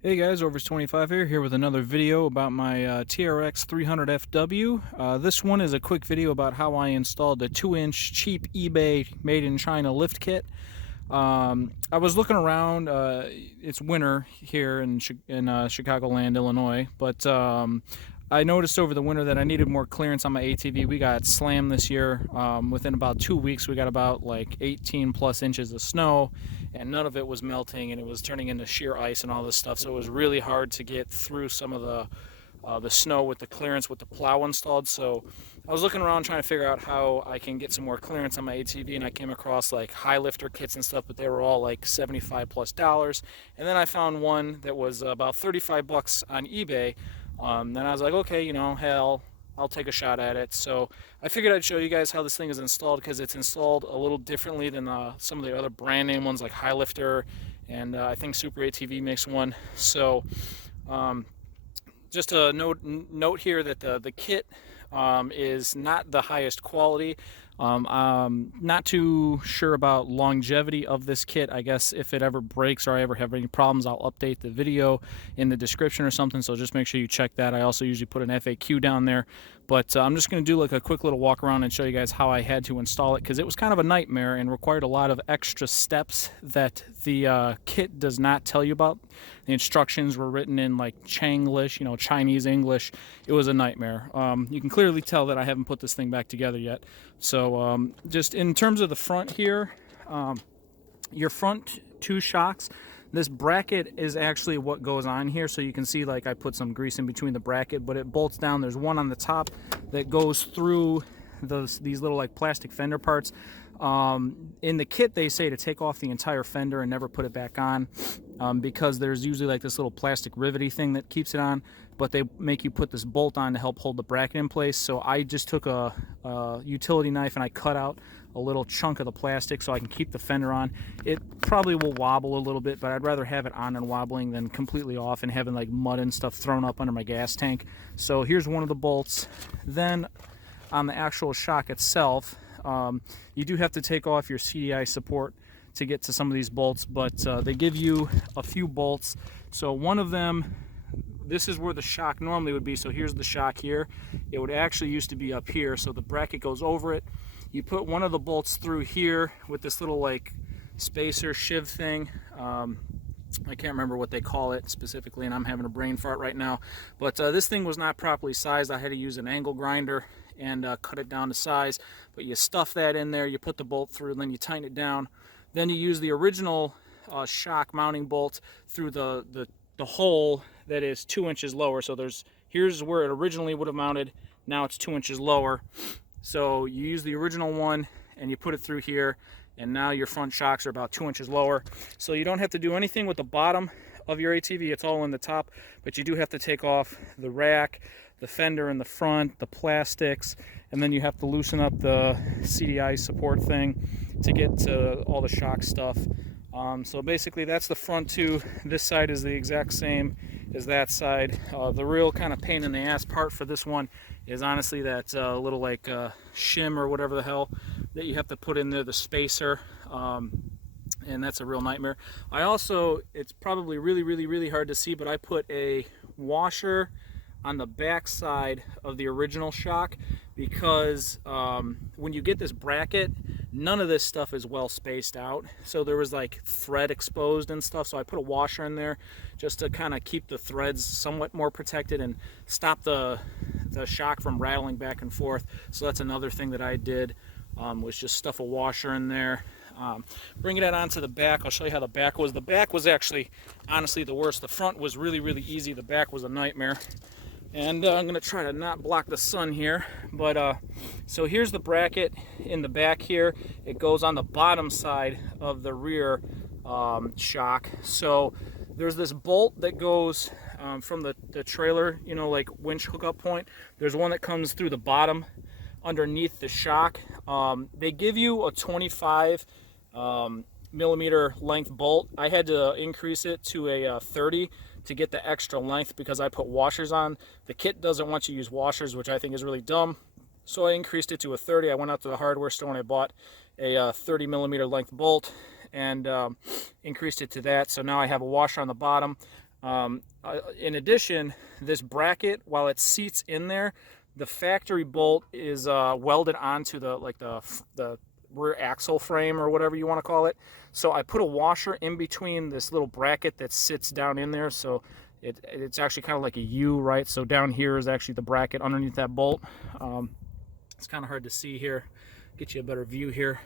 Hey guys, Overs25 here with another video about my TRX300FW. This one is a quick video about how I installed the 2-inch cheap eBay made in China lift kit. I was looking around, it's winter here in Chicagoland, Illinois, but I noticed over the winter that I needed more clearance on my ATV. We got slammed this year. Within about 2 weeks, we got about like 18 plus inches of snow, and none of it was melting, and it was turning into sheer ice and all this stuff. So it was really hard to get through some of the snow with the clearance with the plow installed. So I was looking around trying to figure out how I can get some more clearance on my ATV, and I came across like high lifter kits and stuff, but they were all like $75+. And then I found one that was about 35 bucks on eBay. Then I was like, okay, hell, I'll take a shot at it. So I figured I'd show you guys how this thing is installed, because it's installed a little differently than some of the other brand name ones like High Lifter, and I think Super ATV makes one. So just a note here that the kit is not the highest quality. I'm not too sure about longevity of this kit. I guess if it ever breaks or I ever have any problems, I'll update the video in the description or something, so just make sure you check that. I also usually put an FAQ down there, but I'm just going to do like a quick little walk around and show you guys how I had to install it, because it was kind of a nightmare and required a lot of extra steps that the kit does not tell you about. The instructions were written in like Chinglish, Chinese English. It was a nightmare. You can clearly tell that I haven't put this thing back together yet. So just in terms of the front here, your front two shocks, this bracket is actually what goes on here. So you can see like I put some grease in between the bracket, but it bolts down. There's one on the top that goes through these little like plastic fender parts. In the kit they say to take off the entire fender and never put it back on, because there's usually like this little plastic rivety thing that keeps it on, but they make you put this bolt on to help hold the bracket in place. So I just took a utility knife and I cut out a little chunk of the plastic so I can keep the fender on. It probably will wobble a little bit, but I'd rather have it on and wobbling than completely off and having like mud and stuff thrown up under my gas tank. So here's one of the bolts. Then on the actual shock itself, you do have to take off your CDI support to get to some of these bolts, but they give you a few bolts. So one of them, this is where the shock normally would be. So here's the shock here. It would actually used to be up here, so the bracket goes over it. You put one of the bolts through here with this little like spacer shiv thing. I can't remember what they call it specifically, and I'm having a brain fart right now. But this thing was not properly sized. I had to use an angle grinder and cut it down to size. But you stuff that in there, you put the bolt through, and then you tighten it down. Then you use the original shock mounting bolt through the hole that is 2 inches lower. So here's where it originally would have mounted. Now it's 2 inches lower. So you use the original one and you put it through here, and now your front shocks are about 2 inches lower. So you don't have to do anything with the bottom of your ATV. It's all in the top, but you do have to take off the rack, the fender in the front, the plastics, and then you have to loosen up the CDI support thing to get to all the shock stuff. So basically that's the front two. This side is the exact same as that side. The real kind of pain in the ass part for this one is honestly that little like shim or whatever the hell that you have to put in there, the spacer, and that's a real nightmare. I also, it's probably really hard to see, but I put a washer on the back side of the original shock, because when you get this bracket, none of this stuff is well spaced out. So there was like thread exposed and stuff, so I put a washer in there just to kind of keep the threads somewhat more protected and stop the shock from rattling back and forth. So that's another thing that I did, was just stuff a washer in there. Bringing it onto the back, I'll show you how the back was. The back was actually honestly the worst. The front was really easy. The back was a nightmare. And I'm going to try to not block the sun here, but so here's the bracket in the back here. It goes on the bottom side of the rear shock. So there's this bolt that goes from the trailer, like winch hookup point. There's one that comes through the bottom underneath the shock. They give you a 25 millimeter length bolt. I had to increase it to a 30 to get the extra length because I put washers on. The kit doesn't want you to use washers, which I think is really dumb. So I increased it to a 30. I went out to the hardware store and I bought a 30 millimeter length bolt and increased it to that. So now I have a washer on the bottom. In addition, this bracket, while it seats in there, the factory bolt is welded onto the rear axle frame or whatever you want to call it. So I put a washer in between this little bracket that sits down in there. So it's actually kind of like a U, right? So down here is actually the bracket underneath that bolt. It's kind of hard to see here. Get you a better view here,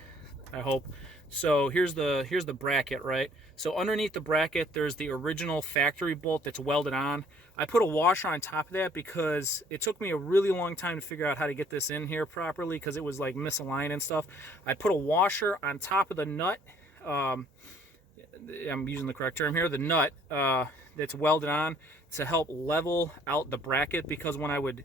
I hope. So here's the bracket, right? So underneath the bracket, there's the original factory bolt that's welded on. I put a washer on top of that because it took me a really long time to figure out how to get this in here properly because it was like misaligned and stuff. I put a washer on top of the nut. I'm using the correct term here. The nut that's welded on to help level out the bracket, because when I would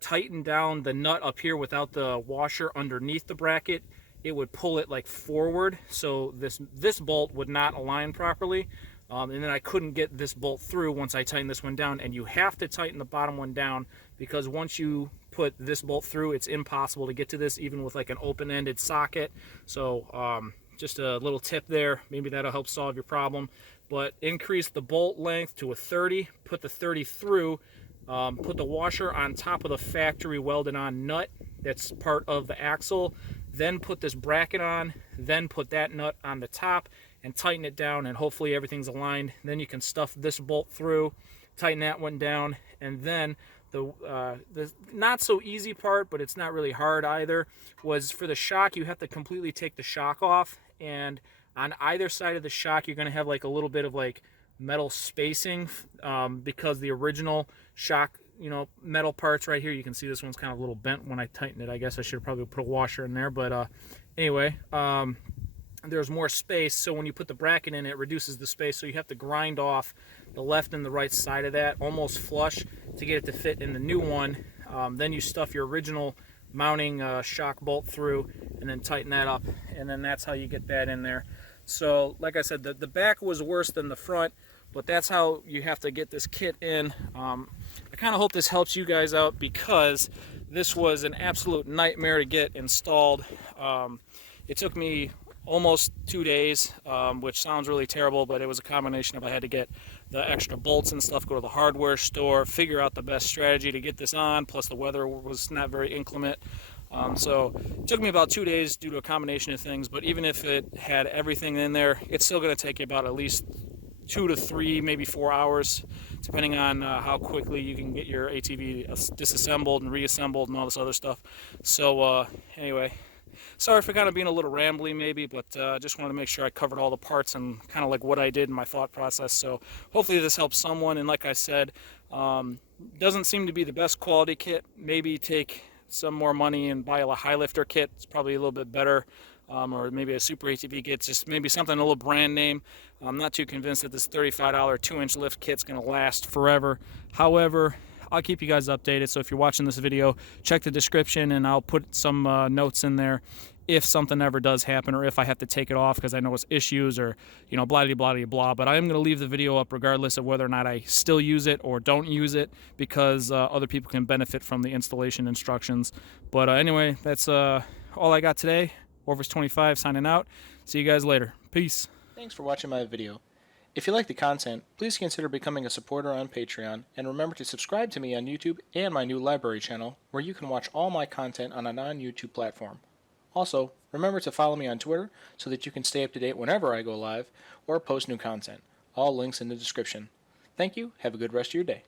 tighten down the nut up here without the washer underneath the bracket, it would pull it like forward, so this bolt would not align properly, and then I couldn't get this bolt through once I tightened this one down. And you have to tighten the bottom one down, because once you put this bolt through, it's impossible to get to this even with like an open-ended socket. So just a little tip there, maybe that'll help solve your problem. But increase the bolt length to a 30, put the 30 through, put the washer on top of the factory welded on nut that's part of the axle, then put this bracket on, then put that nut on the top and tighten it down, and hopefully everything's aligned. Then you can stuff this bolt through, tighten that one down, and then the not so easy part, but it's not really hard either, was for the shock. You have to completely take the shock off, and on either side of the shock you're going to have like a little bit of like metal spacing, because the original shock, you know, metal parts right here, you can see this one's kind of a little bent when I tighten it. I guess I should probably put a washer in there, but anyway, there's more space, so when you put the bracket in, it reduces the space, so you have to grind off the left and the right side of that almost flush to get it to fit in the new one. Then you stuff your original mounting shock bolt through and then tighten that up, and then that's how you get that in there. So like I said, the back was worse than the front, but that's how you have to get this kit in. I kind of hope this helps you guys out, because this was an absolute nightmare to get installed. It took me almost 2 days, which sounds really terrible, but it was a combination of I had to get the extra bolts and stuff, go to the hardware store, figure out the best strategy to get this on, plus the weather was not very inclement. So it took me about 2 days due to a combination of things, but even if it had everything in there, it's still going to take you about at least 2 to 3, maybe 4 hours, depending on how quickly you can get your ATV disassembled and reassembled and all this other stuff. So anyway, sorry for kind of being a little rambly maybe, but just wanted to make sure I covered all the parts and kind of like what I did in my thought process. So hopefully this helps someone. And like I said, doesn't seem to be the best quality kit. Maybe take some more money and buy a high lifter kit. It's probably a little bit better. Or maybe a super ATV kit, just maybe something a little brand name. I'm not too convinced that this $35 2-inch lift kit's going to last forever. However, I'll keep you guys updated. So if you're watching this video, check the description and I'll put some notes in there if something ever does happen, or if I have to take it off because I know it's issues, or, you know, blah, blah, blah, blah. But I am going to leave the video up regardless of whether or not I still use it or don't use it, because other people can benefit from the installation instructions. But anyway, that's all I got today. Orvis25 signing out. See you guys later. Peace. Thanks for watching my video. If you like the content, please consider becoming a supporter on Patreon, and remember to subscribe to me on YouTube and my new library channel, where you can watch all my content on a non-YouTube platform. Also, remember to follow me on Twitter so that you can stay up to date whenever I go live or post new content. All links in the description. Thank you. Have a good rest of your day.